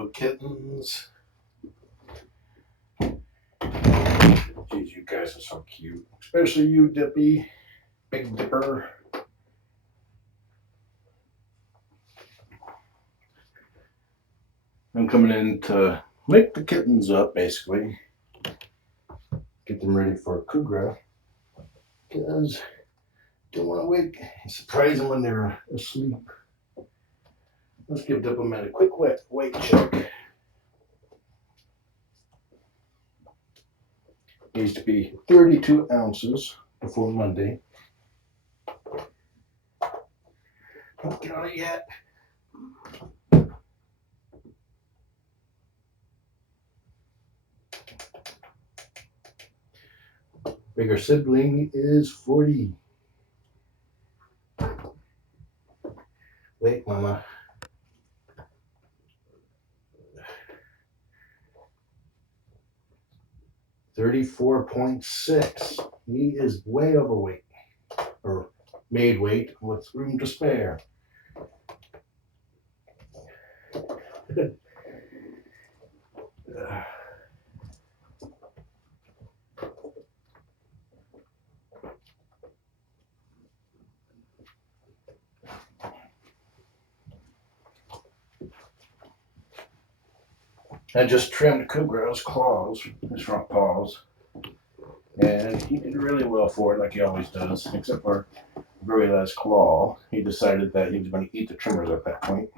Hello, kittens. Geez, you guys are so cute. Especially you, Dippy. Big Dipper. I'm coming in to wake the kittens up, basically. Get them ready for Kougra. Because don't want to surprise them when they're asleep. Let's give Diplomat a quick weight check. Needs to be 32 ounces before Monday. Don't get on it yet. Bigger sibling is 40. Wait, Mama. $34.6. He is way overweight, or made weight with room to spare. I just trimmed Kougra's claws, his front paws, and he did really well for it, like he always does, except for the very last claw. He decided that he was going to eat the trimmers at that point.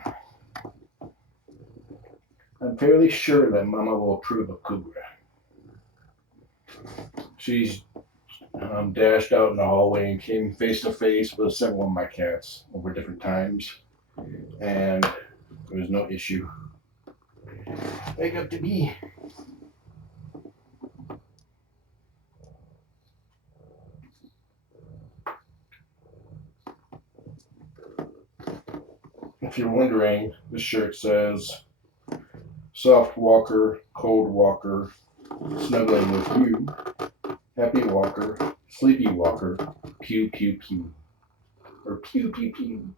I'm fairly sure that Mama will approve of Kougra. She's dashed out in the hallway and came face to face with several of my cats over different times, and there was no issue. Wake up to me. If you're wondering, this shirt says soft walker, cold walker, snuggling with you, happy walker, sleepy walker, pew pew pew, or pew pew pew.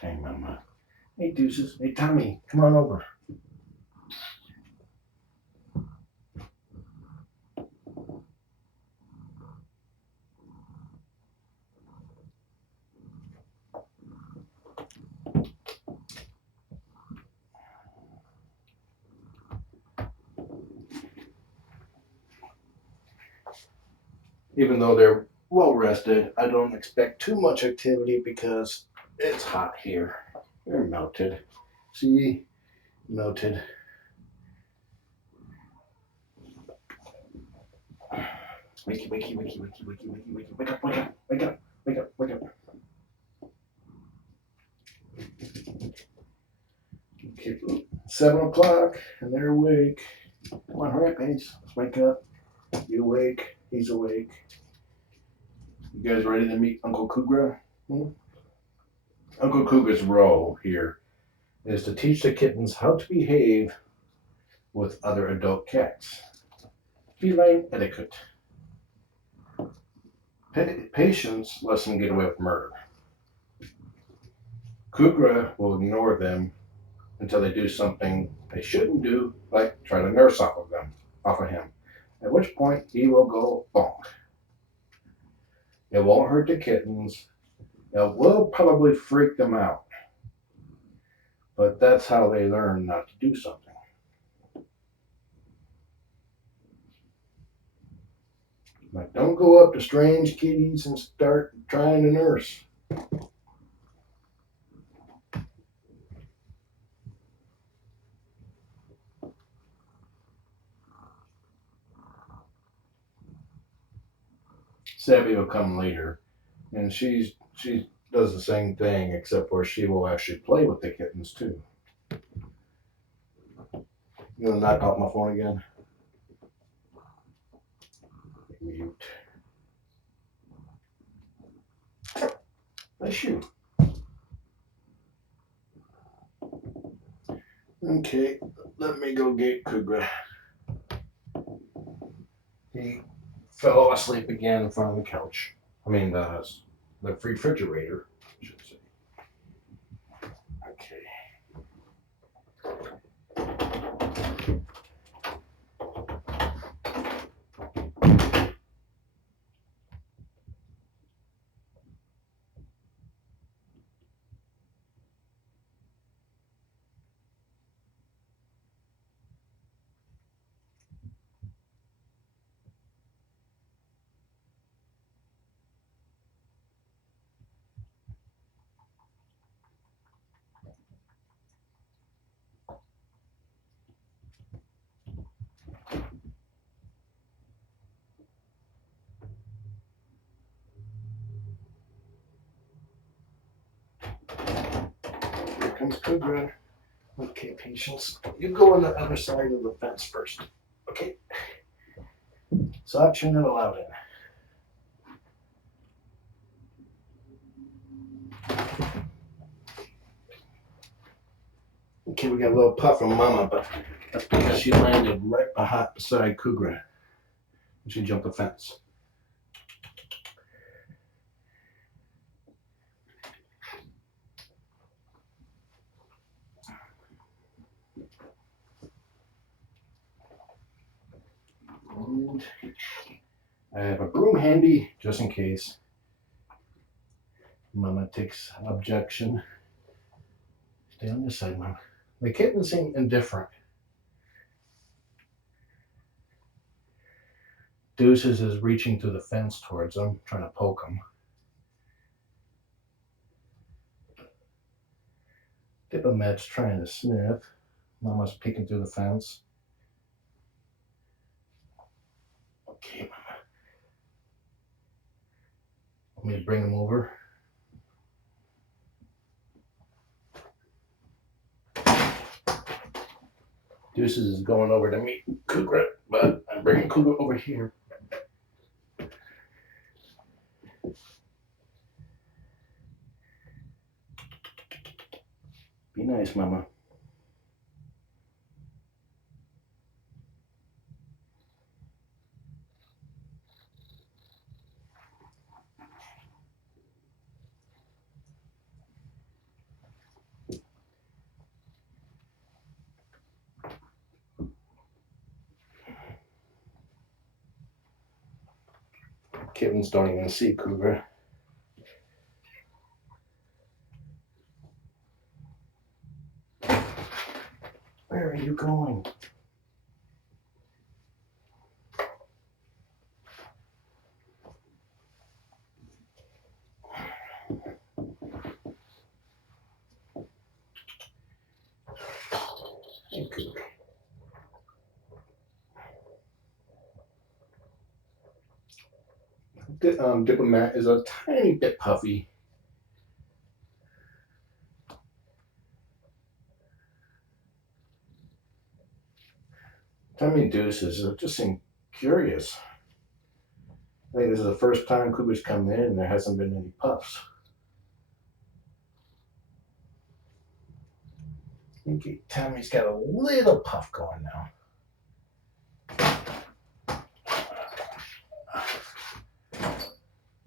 Hey, Mama. Hey, Deuces. Hey, Tommy. Come on over. Even though they're well rested, I don't expect too much activity because it's hot here. They're melted. See? Melted. Wakey, wakey, wakey, wakey, wakey, wakey, wakey. Wake up, wake up, wake up, wake up, wake up. Okay, 7 o'clock and they're awake. Come on, hurry up, Paige. Let's wake up. You awake. He's awake. You guys ready to meet Uncle Kougra? Uncle Kougra's role here is to teach the kittens how to behave with other adult cats. Feline etiquette. Patience lets them get away with murder. Kougra will ignore them until they do something they shouldn't do, like try to nurse off of him. At which point he will go bonk. It won't hurt the kittens. It will probably freak them out. But that's how they learn not to do something. Like, don't go up to strange kitties and start trying to nurse. Savvy will come later, and she does the same thing, except for she will actually play with the kittens too. You gonna knock off my phone again? Mute. Bless you. Okay, let me go get Kougra. He fell asleep again in front of the couch. I mean, the refrigerator, I should say. Okay. Here comes Kougra. Okay, patience. You go on the other side of the fence first. Okay. Suction and allowed in. Okay, we got a little puff from Mama, but that's because she landed right beside Kougra. She jumped the fence. And I have a broom handy just in case Mama takes objection. Stay on this side, Mama. The kittens seem indifferent. Deuces is reaching through the fence towards them, trying to poke them. Diplomat's trying to sniff. Mama's peeking through the fence. Okay, Mama. Want me to bring them over? Deuces is going over to meet Kougra, but I'm bringing Kougra over here. Be nice, Mama. Kittens don't even see Kougra. Where are you going? Hey, Kougra. Diplomat is a tiny bit puffy. Tommy Deuces just seem curious. I think this is the first time Kougra's come in and there hasn't been any puffs. Okay, Tommy's got a little puff going now.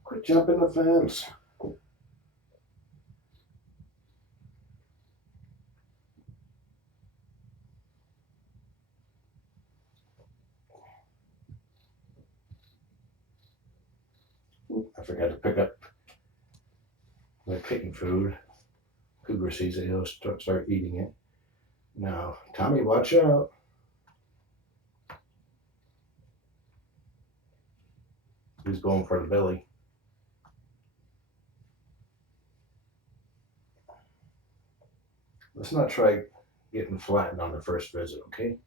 Quit jumping the fence. I forgot to pick up my kitten food. Kougra sees it, he'll start eating it. Now, Tommy, watch out. He's going for the belly. Let's not try getting flattened on the first visit, okay?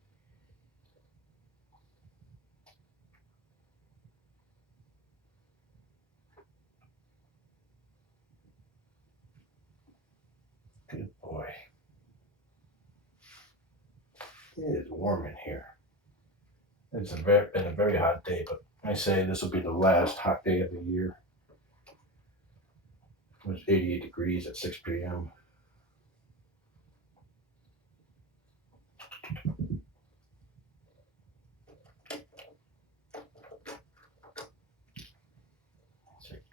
Good boy. It is warm in here. It's been a very hot day, but I say this will be the last hot day of the year. It was 88 degrees at 6 p.m.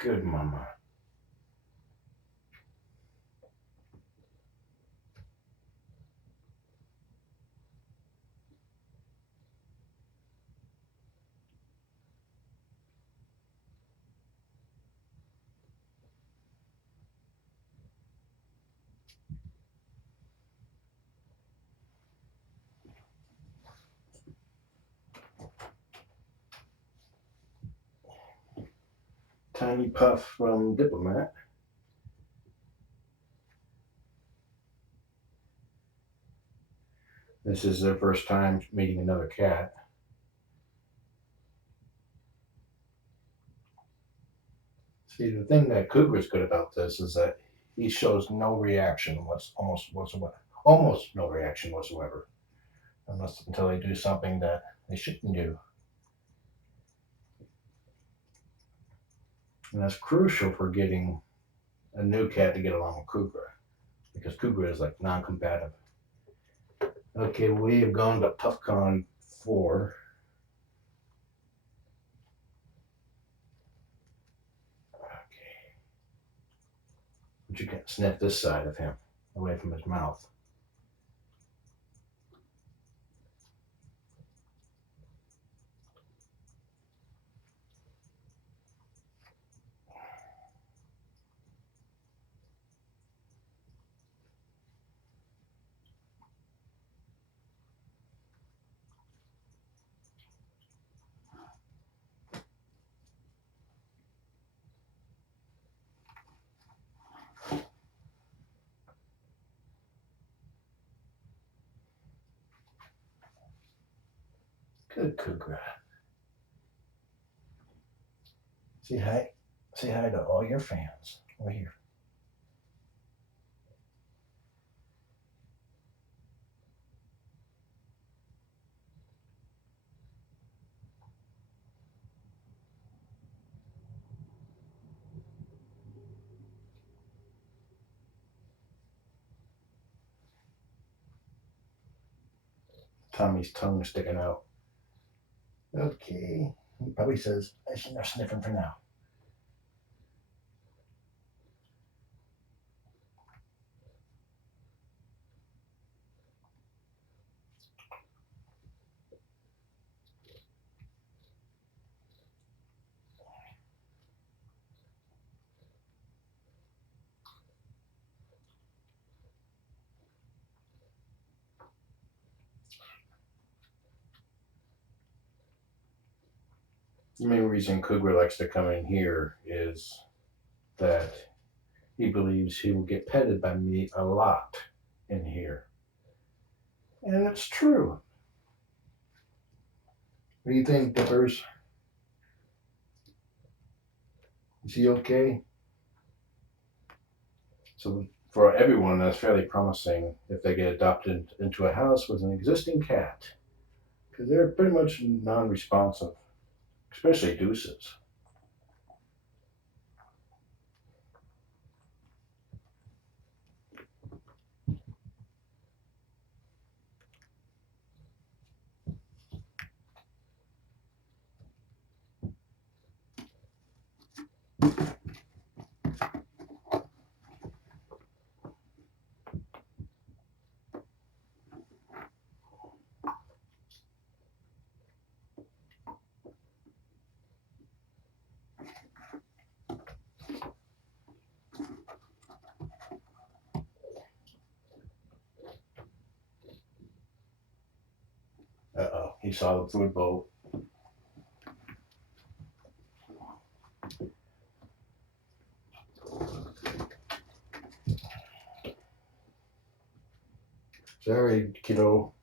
Good mama. Tiny Puff from Diplomat. This is their first time meeting another cat. See, the thing that Kougra's good about this is that he shows no reaction, almost whatsoever. Almost no reaction whatsoever, until they do something that they shouldn't do. And that's crucial for getting a new cat to get along with Kougra, because Kougra is like non-combative. Okay, we have gone to ToughCon 4. Okay. But you can sniff this side of him, away from his mouth. Good Kougra. Say hi. Say hi to all your fans. Over here. Tommy's tongue is sticking out. Okay. He probably says, I should not sniff him for now. The main reason Kougra likes to come in here is that he believes he will get petted by me a lot in here. And it's true. What do you think, Dippers? Is he okay? So for everyone, that's fairly promising if they get adopted into a house with an existing cat, because they're pretty much non-responsive, especially Deuces. Uh-oh, he saw the food bowl. Sorry, kiddo.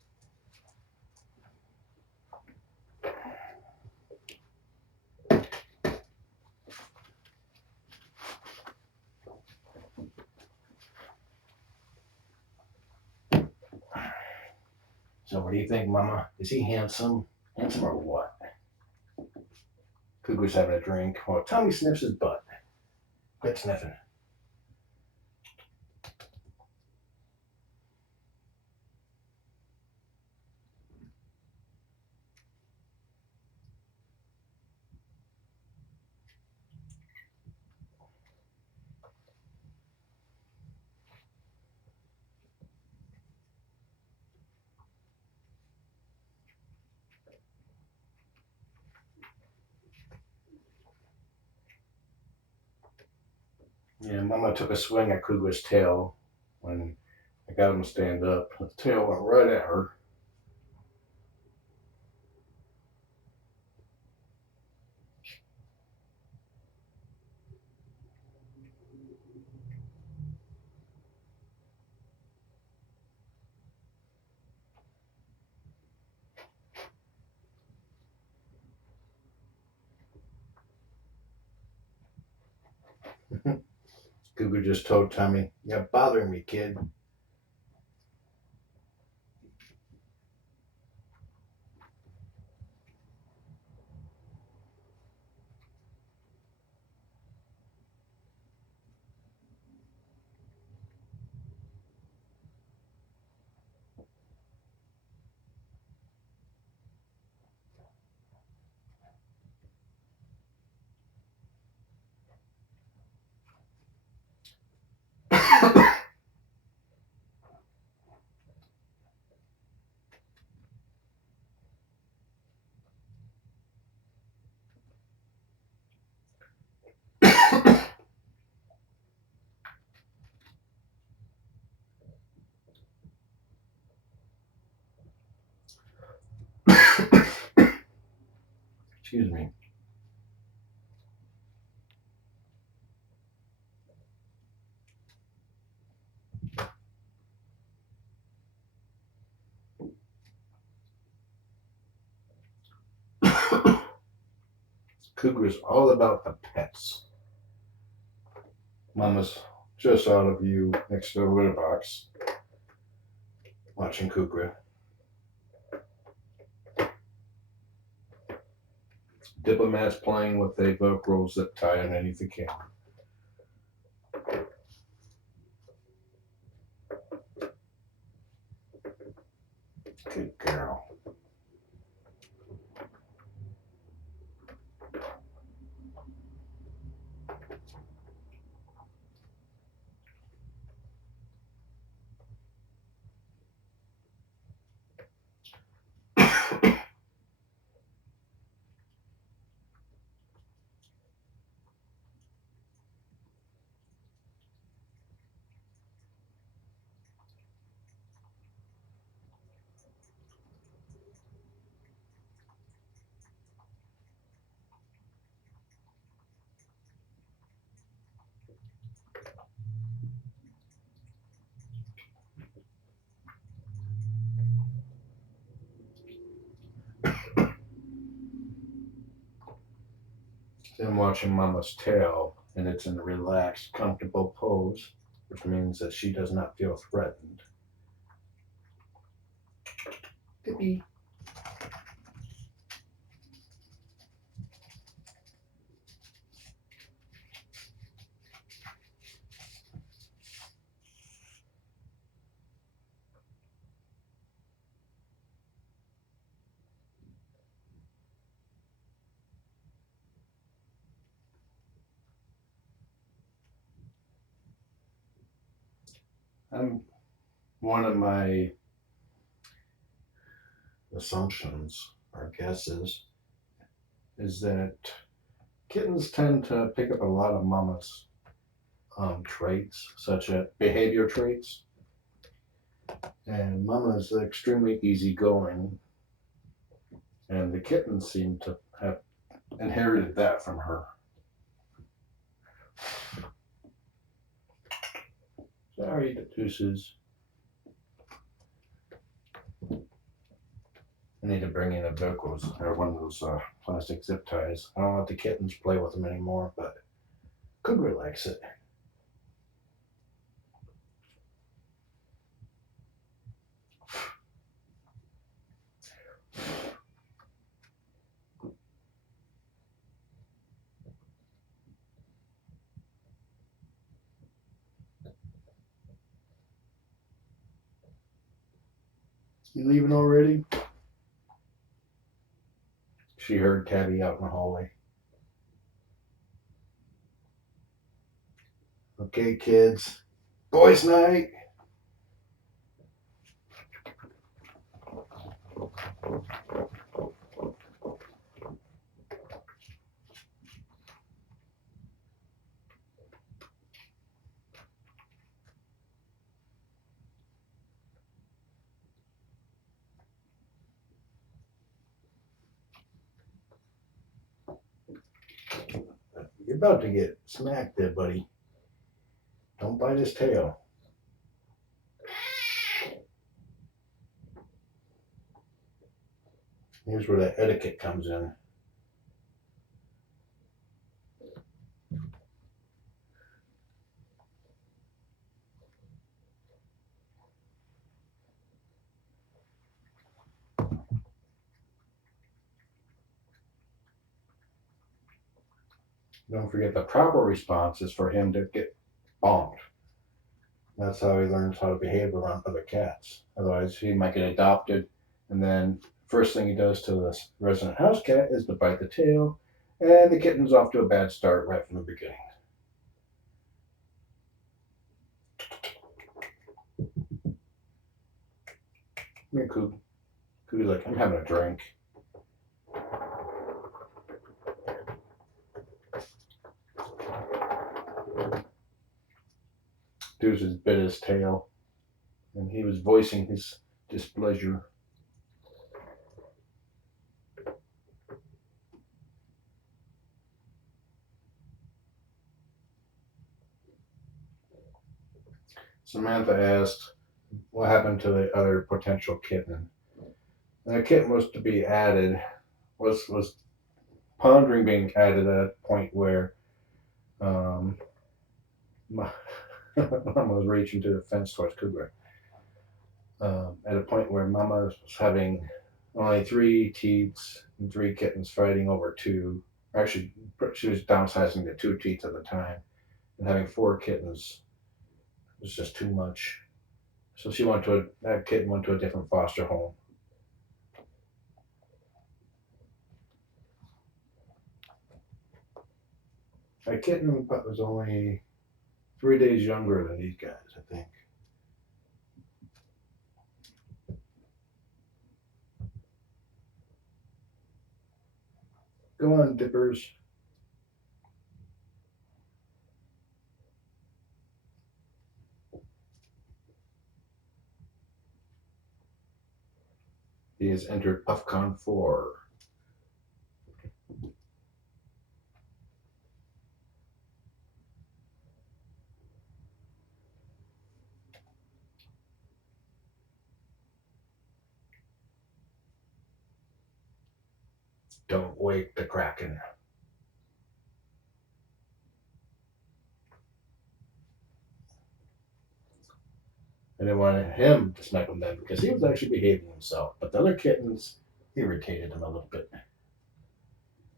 So what do you think, Mama? Is he handsome? Handsome or what? Kougra's having a drink while Tommy sniffs his butt. Quit sniffing. Yeah, Mama took a swing at Kougra's tail when I got him to stand up. The tail went right at her. Kougra just told Tommy, "You're bothering me, kid." Excuse me. Kougra's all about the pets. Mama's just out of view next to the litter box, watching Kougra. Diplomat's playing with a Velcro zip tie underneath the camera. Good girl. Then watching Mama's tail, and it's in a relaxed, comfortable pose, which means that she does not feel threatened. Dippy. One of my assumptions or guesses is that kittens tend to pick up a lot of Mama's traits, such as behavior traits. And Mama is extremely easygoing, and the kittens seem to have inherited that from her. Sorry, the Deuces. I need to bring in a Velcros or one of those plastic zip ties. I don't let the kittens play with them anymore, but Kougra likes it. You leaving already? She heard Tabby out in the hallway. Okay, kids. Boys' night. about to get smacked there, buddy. Don't bite his tail. Here's where that etiquette comes in. Don't forget the proper response is for him to get bonked. That's how he learns how to behave around other cats. Otherwise, he might get adopted, and then first thing he does to this resident house cat is to bite the tail, and the kitten's off to a bad start right from the beginning. Come here, Coog. Coog's like, I'm having a drink. Deuces bit his tail, and he was voicing his displeasure. Samantha asked what happened to the other potential kitten. And a kitten was to be added, was pondering being added at a point where Mom was reaching to the fence towards Kougra. At a point where Mama was having only 3 teats and 3 kittens fighting over 2. Actually, she was downsizing to 2 teats at the time, and having 4 kittens was just too much. So that kitten went to a different foster home. That kitten was only 3 days younger than these guys, I think. Go on, Dippers. He has entered PuffCon 4. Don't wake the Kraken. I didn't want him to smack him then because he was actually behaving himself. But the other kittens irritated him a little bit.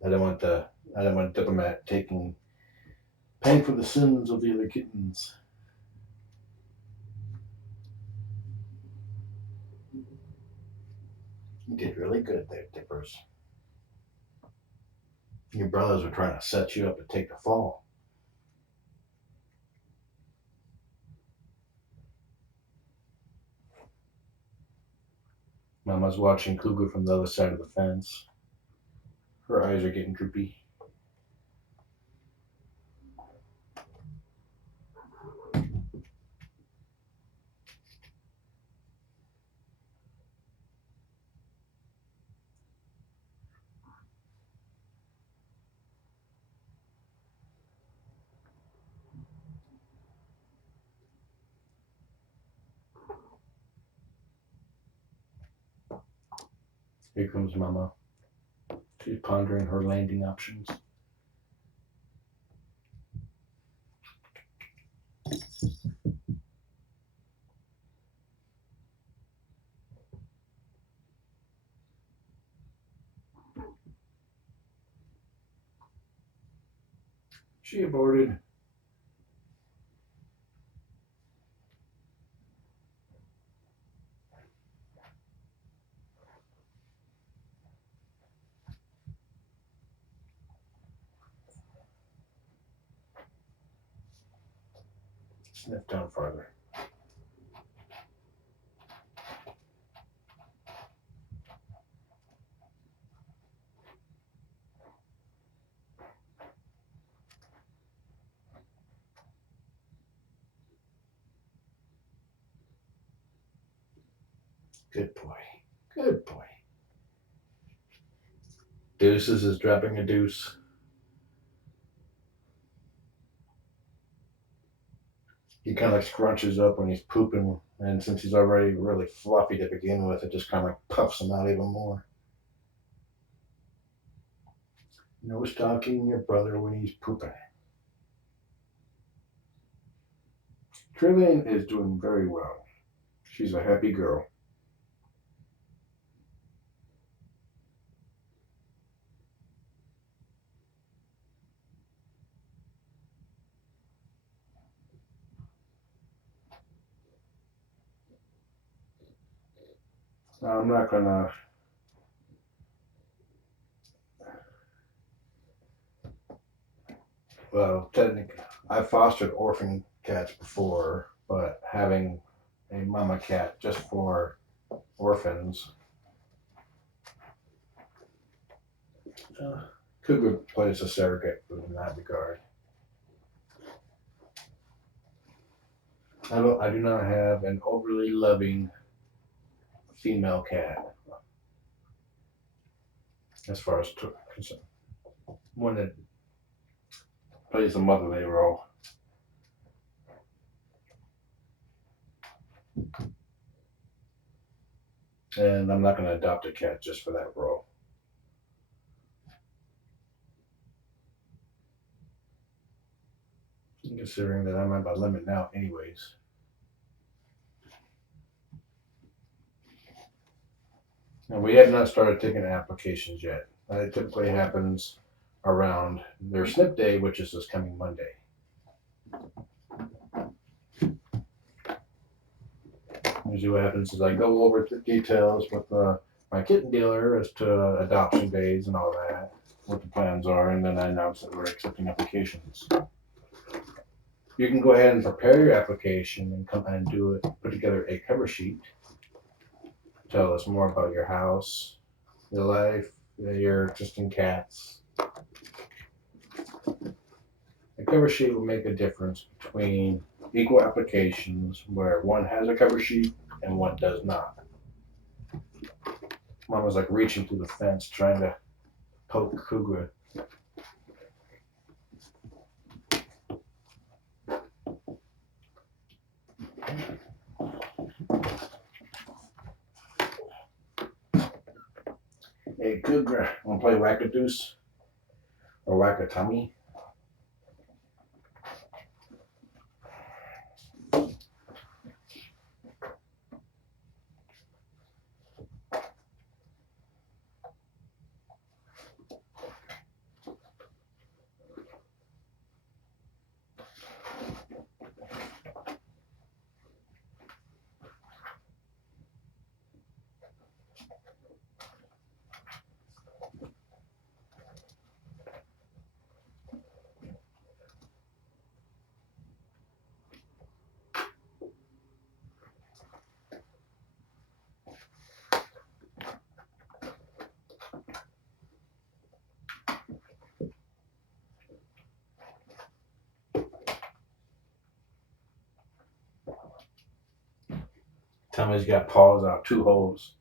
I didn't want Diplomat paying for the sins of the other kittens. You did really good there, Dippers. Your brothers were trying to set you up to take the fall. Mama's watching Kougra from the other side of the fence. Her eyes are getting droopy. Here comes Mama. She's pondering her landing options. She aborted. Sniff down farther. Good boy. Good boy. Deuces is dropping a deuce. he kind of like scrunches up when he's pooping, and since he's already really fluffy to begin with, it just kind of like puffs him out even more. No stalking your brother when he's pooping. Trillian is doing very well. She's a happy girl. Now, I'm not gonna. Well, technically, I fostered orphan cats before, but having a mama cat just for orphans, Kougra plays a surrogate in that regard. I do not have an overly loving female cat as far as concerned. One that plays a motherly role. And I'm not going to adopt a cat just for that role. Considering that I'm at my limit now, anyways. And we have not started taking applications yet. It typically happens around their snip day, which is this coming Monday. Usually what happens is I go over the details with my kitten dealer as to adoption days and all that, what the plans are, and then I announce that we're accepting applications. You can go ahead and prepare your application and come and do it, put together a cover sheet. Tell us more about your house, your life, your existing cats. A cover sheet will make a difference between equal applications where one has a cover sheet and one does not. Mom was like reaching through the fence trying to poke Kougra. Hey Kougra, wanna play whack-a-deuce or whack-a-tummy? Tommy's got paws out 2 holes.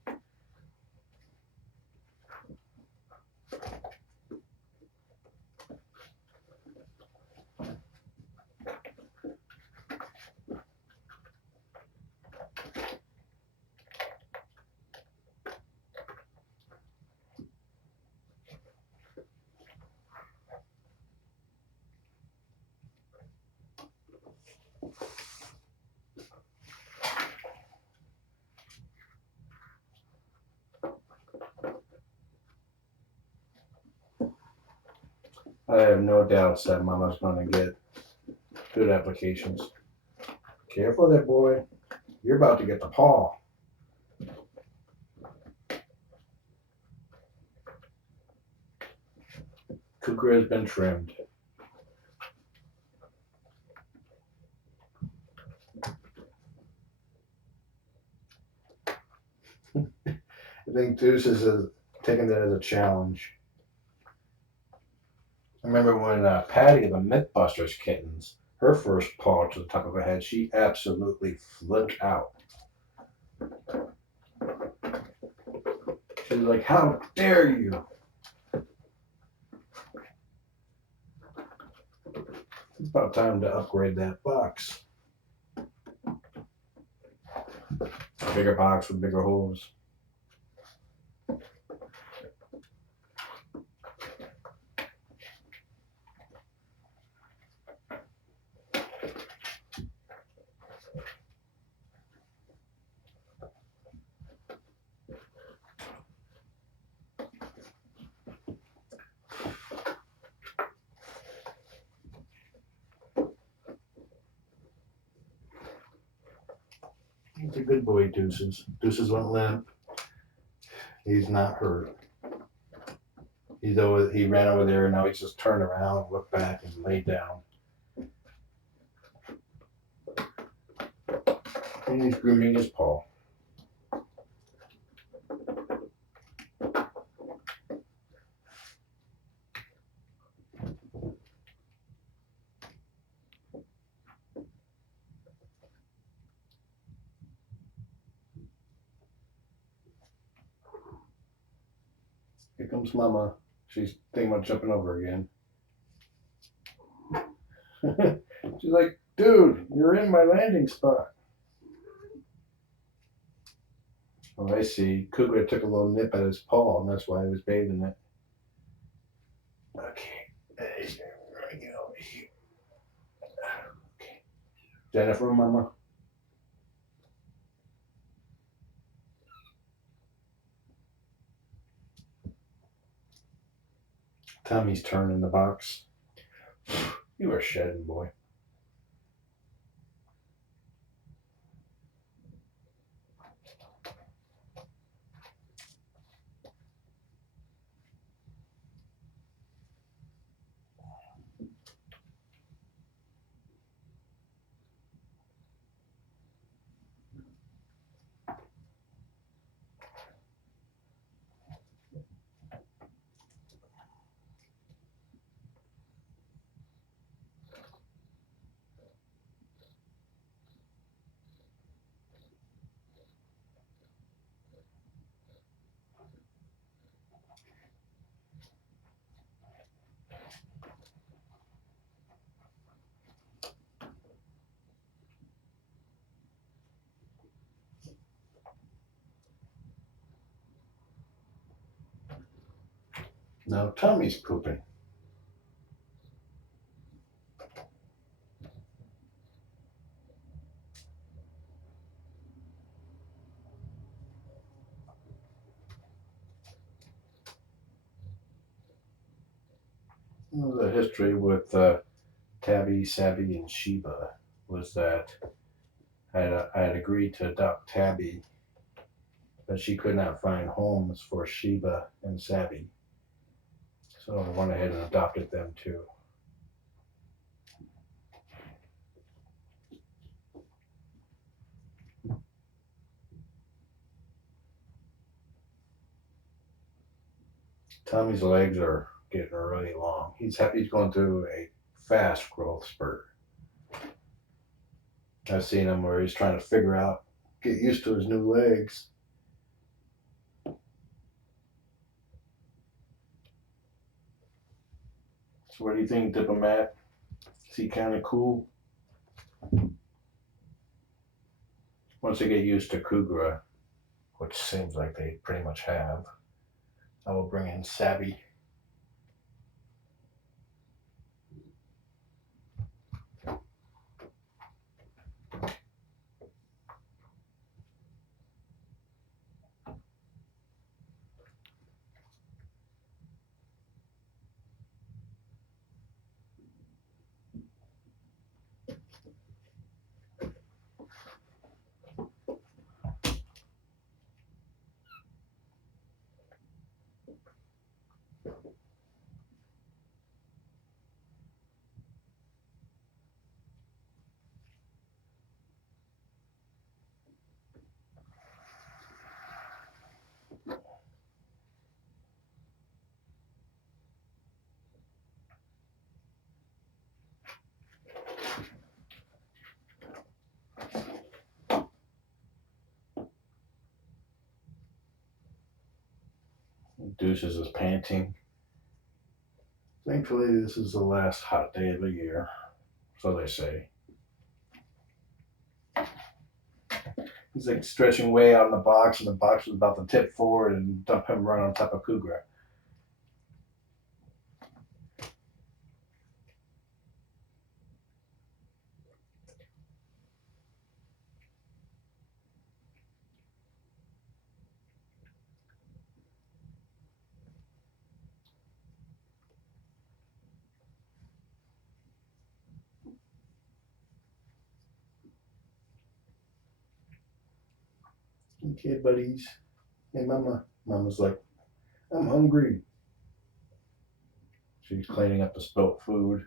I have no doubts that Mama's gonna get good applications. Careful there, boy. You're about to get the paw. Kougra has been trimmed. I think Deuces is taking it as a challenge. I remember when Patty, the Mythbusters kittens, her first paw to the top of her head, she absolutely flipped out. She was like, "How dare you!" It's about time to upgrade that box. bigger box with bigger holes. He's a good boy, Deuces. Deuces went limp. He's not hurt. He ran over there and now he's just turned around, looked back, and laid down. And he's grooming his paw. Here comes Mama. She's thinking about jumping over again. She's like, dude, you're in my landing spot. Oh, I see. Kougra took a little nip at his paw, and that's why he was bathing it. Okay. There you go. Okay. Jennifer, Mama. Tommy's turn in the box. You are shedding, boy. Now Tommy's pooping. The history with Tabby, Savvy, and Sheba was that I had agreed to adopt Tabby, but she could not find homes for Sheba and Savvy. So I went ahead and adopted them too. Tommy's legs are getting really long. He's going through a fast growth spurt. I've seen him where he's trying to get used to his new legs. So what do you think, Diplomat? Is he kind of cool? Once they get used to Kougra, which seems like they pretty much have, I will bring in Savvy. Deuces is panting. Thankfully, this is the last hot day of the year, so they say. He's like stretching way out in the box, and the box was about to tip forward and dump him right on top of Kougra. Okay, buddies. Hey, Mama. Mama's like, I'm hungry. She's cleaning up the spilt food.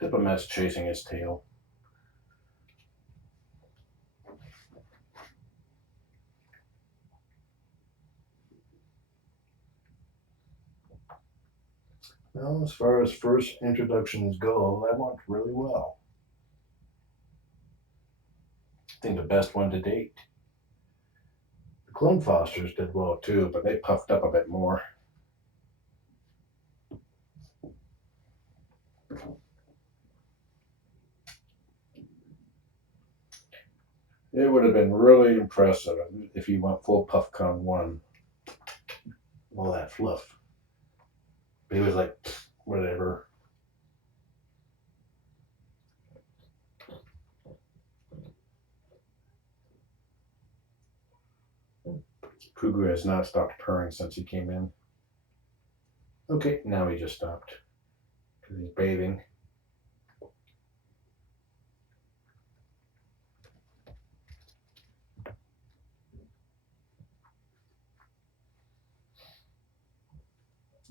Diplomat's chasing his tail. Well, as far as first introductions go, that went really well. I think the best one to date. The Clone Fosters did well too, but they puffed up a bit more. It would have been really impressive if you went full PuffCon 1. All that fluff. But he was like, whatever. Kougra has not stopped purring since he came in. Okay, now he just stopped. Because he's bathing.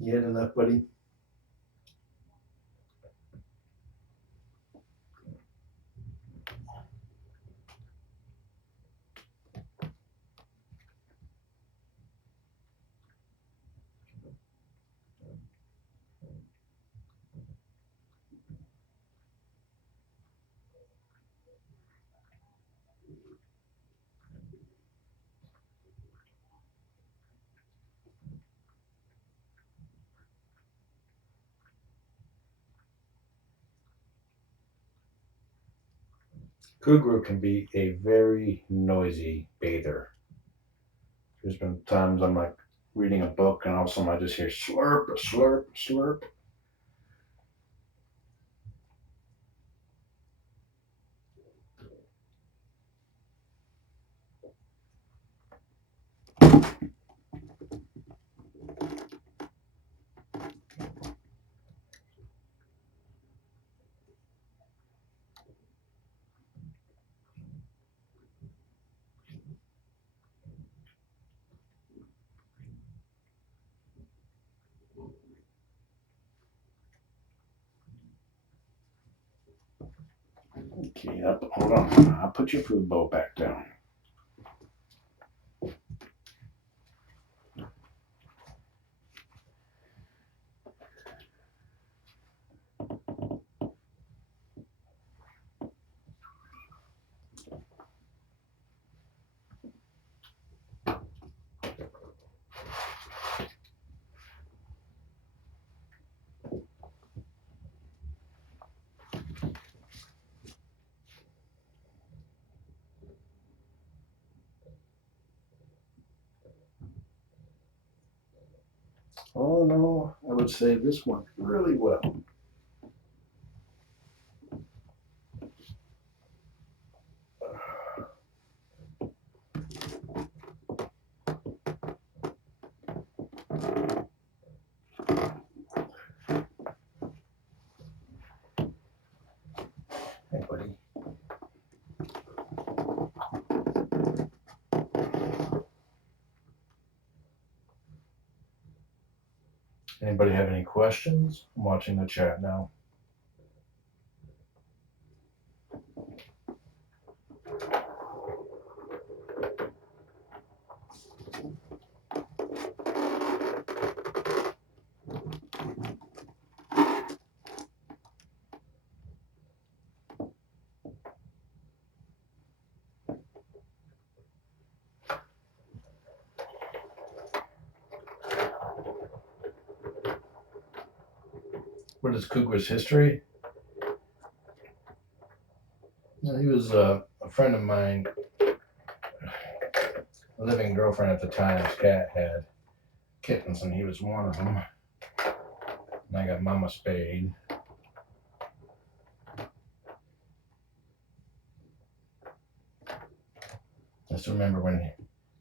You had enough, buddy? Kougra can be a very noisy bather. There's been times I'm like reading a book and all of a sudden I just hear slurp, slurp, slurp. Okay, hold on. I'll put your food bowl back down. Oh no, I would say this went really well. Hey, buddy. Anybody have any questions? I'm watching the chat now. what is Kougra's history? He was a friend of mine, a living girlfriend at the time. His cat had kittens, and he was one of them. And I got Mama spayed. I just remember when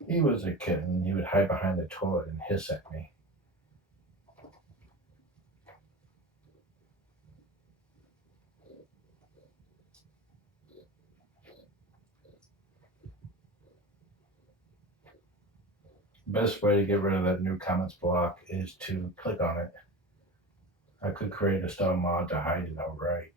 he was a kitten, he would hide behind the toilet and hiss at me. The best way to get rid of that new comments block is to click on it. I could create a style mod to hide it outright.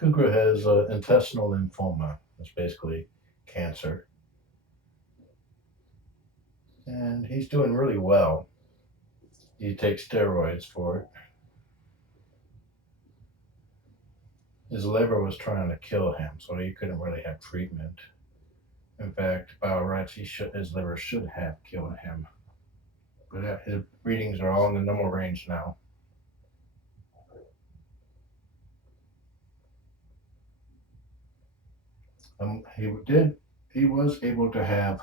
Kougra has intestinal lymphoma. It's basically cancer. And he's doing really well. He takes steroids for it. His liver was trying to kill him, so he couldn't really have treatment. In fact, by all rights, his liver should have killed him. But his readings are all in the normal range now. He was able to have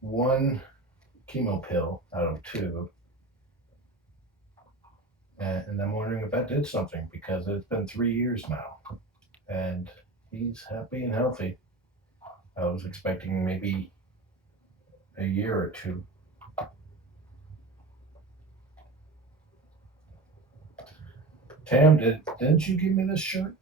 one chemo pill out of two. And I'm wondering if that did something because it's been 3 years now. And he's happy and healthy. I was expecting maybe a year or two. Tam, didn't you give me this shirt?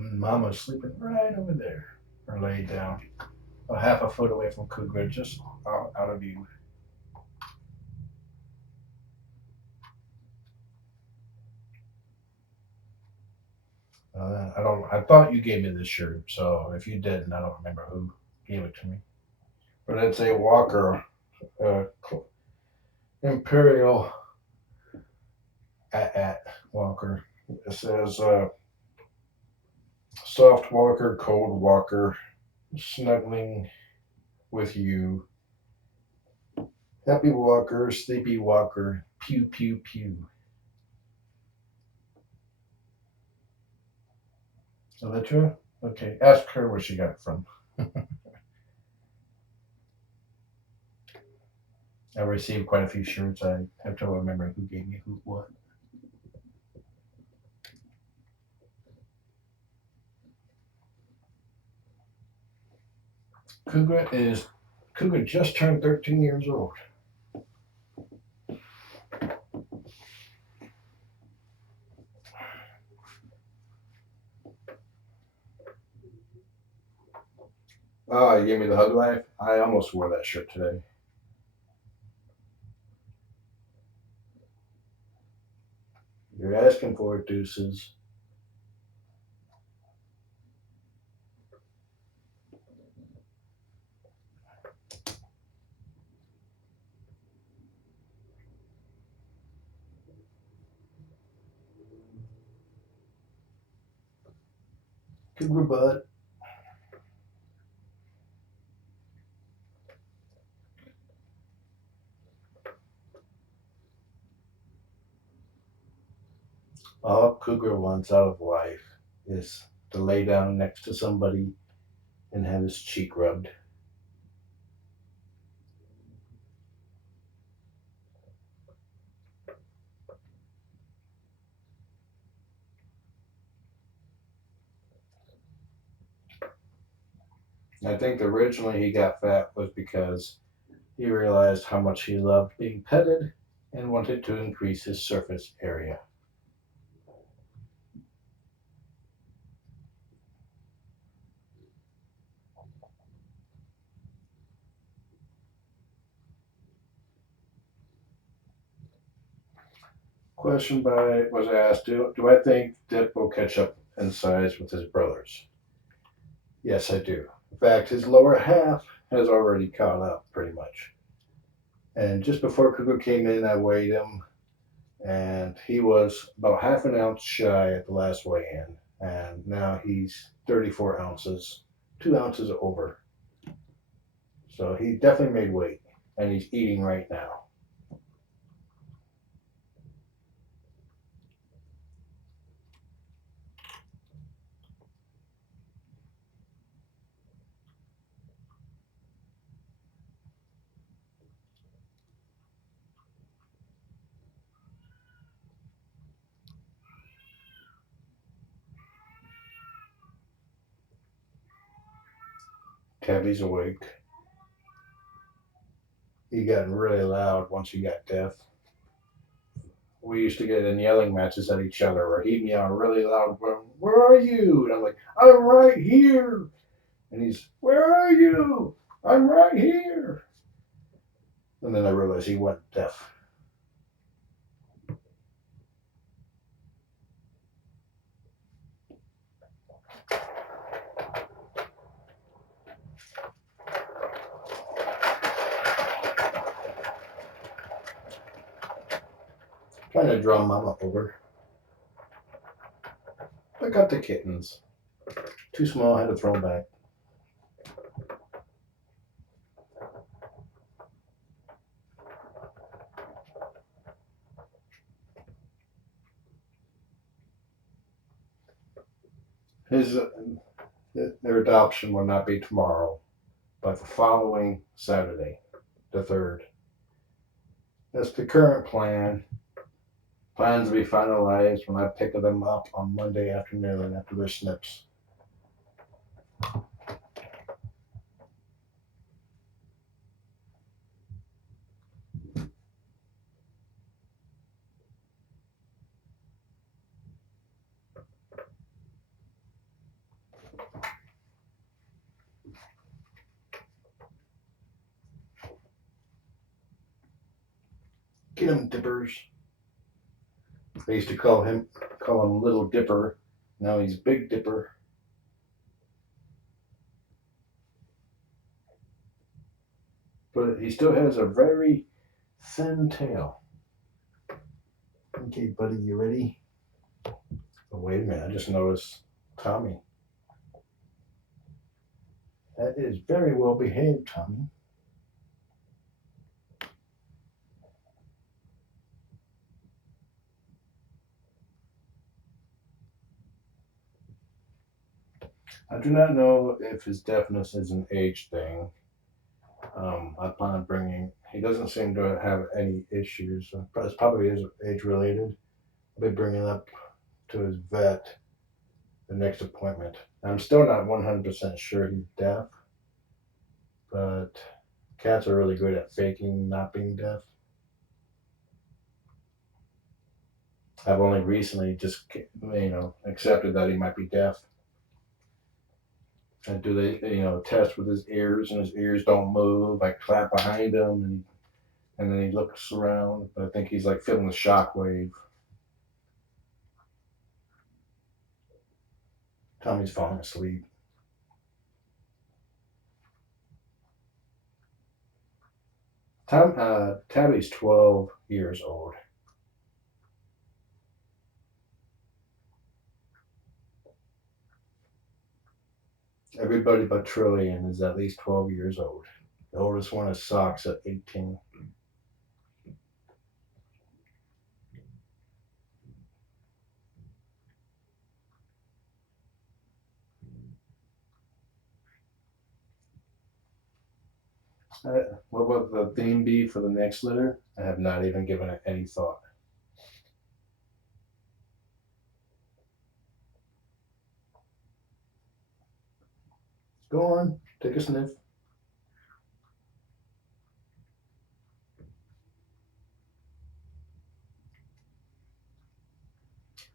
Mama's sleeping right over there, or laid down, a half a foot away from Kougra, just out of view. I thought you gave me this shirt, so if you didn't, I don't remember who gave it to me. But it's a Walker, uh, Imperial at Walker. It says soft walker, cold walker, snuggling with you. Happy walker, sleepy walker, pew pew pew. Is that true? Okay, ask her where she got it from. I received quite a few shirts. I have trouble remembering who gave me who what. Kougra just turned 13 years old. Oh, you gave me the hug life? I almost wore that shirt today. You're asking for it, Deuces. Kougra butt. All Kougra wants out of life is to lay down next to somebody and have his cheek rubbed. I think originally he got fat was because he realized how much he loved being petted and wanted to increase his surface area. Question was asked, do I think Dip will catch up in size with his brothers? Yes, I do. In fact, his lower half has already caught up pretty much. And just before Kougra came in, I weighed him, and he was about half an ounce shy at the last weigh-in. And now he's 34 ounces, 2 ounces over. So he definitely made weight, and he's eating right now. Tabby's awake. He got really loud once he got deaf. We used to get in yelling matches at each other where he'd meow really loud, "Where are you?" And I'm like, "I'm right here." And he's, "Where are you?" "I'm right here." And then I realized he went deaf. Trying to draw Mama over. I got the kittens. Too small, I had to throw them back. His their adoption will not be tomorrow, but the following Saturday, the 3rd. That's the current plan. Plans to be finalized when I pick them up on Monday afternoon after their snips. Get him, Dippers. They used to call him Little Dipper. Now he's Big Dipper. But he still has a very thin tail. Okay, buddy, you ready? Oh, wait a minute, I just noticed Tommy. That is very well behaved, Tommy. I do not know if his deafness is an age thing. I plan on bringing. He doesn't seem to have any issues. It's probably is age related. I'll be bringing up to his vet the next appointment. I'm still not 100% sure he's deaf, but cats are really good at faking not being deaf. I've only recently just accepted that he might be deaf. And do they test with his ears, and his ears don't move. I clap behind him, and then he looks around. But I think he's like feeling the shock wave. Tommy's falling asleep. Tabby's 12 years old. Everybody but Trillian is at least 12 years old. The oldest one is Socks at 18. What will the theme be for the next litter? I have not even given it any thought. Go on, take a sniff.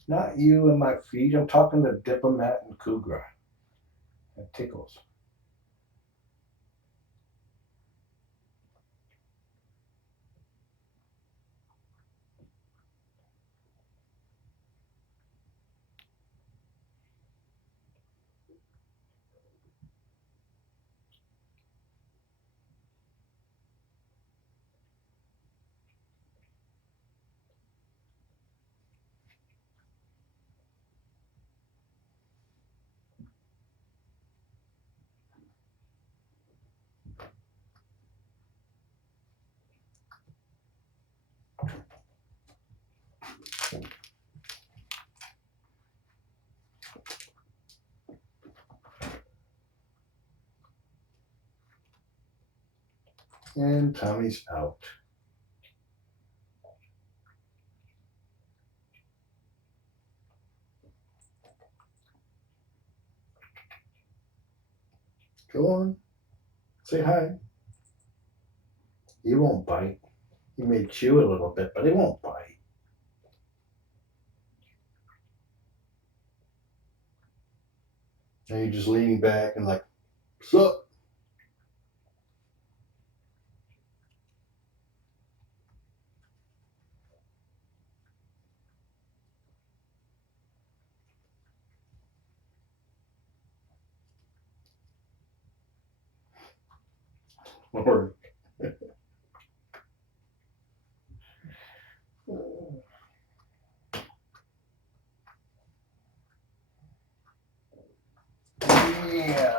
Not you and my feet. I'm talking to Diplomat and Kougra. That tickles. And Tommy's out. Go on. Say hi. He won't bite. He may chew a little bit, but he won't bite. And you're just leaning back and like, sup? Or yeah.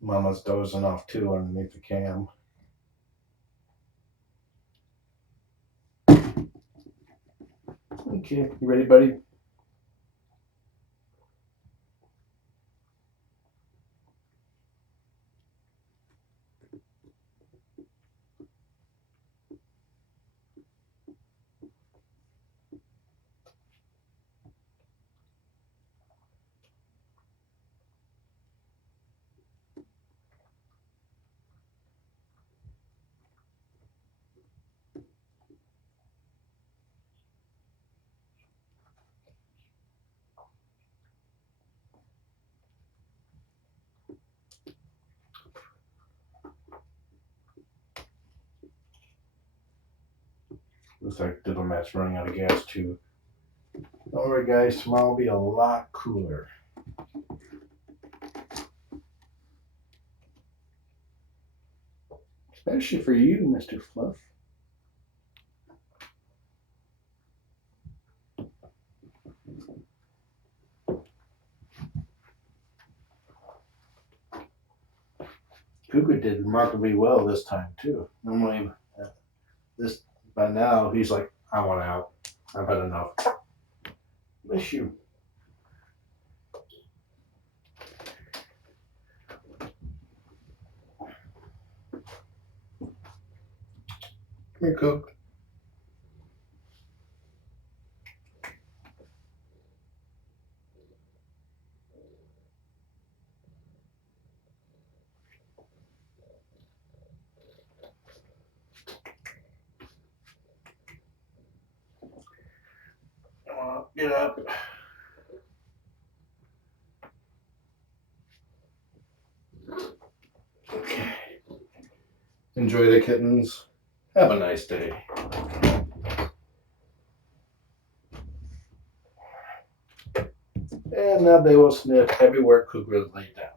Mama's dozing off too underneath the cam. Okay, you ready, buddy? Looks like Diplomat's running out of gas too. Don't worry, guys. Tomorrow will be a lot cooler. Especially for you, Mr. Fluff. Kougra did remarkably well this time too. Normally, this by now he's like, I want out. I've had enough. Miss you. Come here, Cook. Come on, get up. Okay. Enjoy the kittens. Have a nice day. And now they will sniff everywhere Kougra laid down.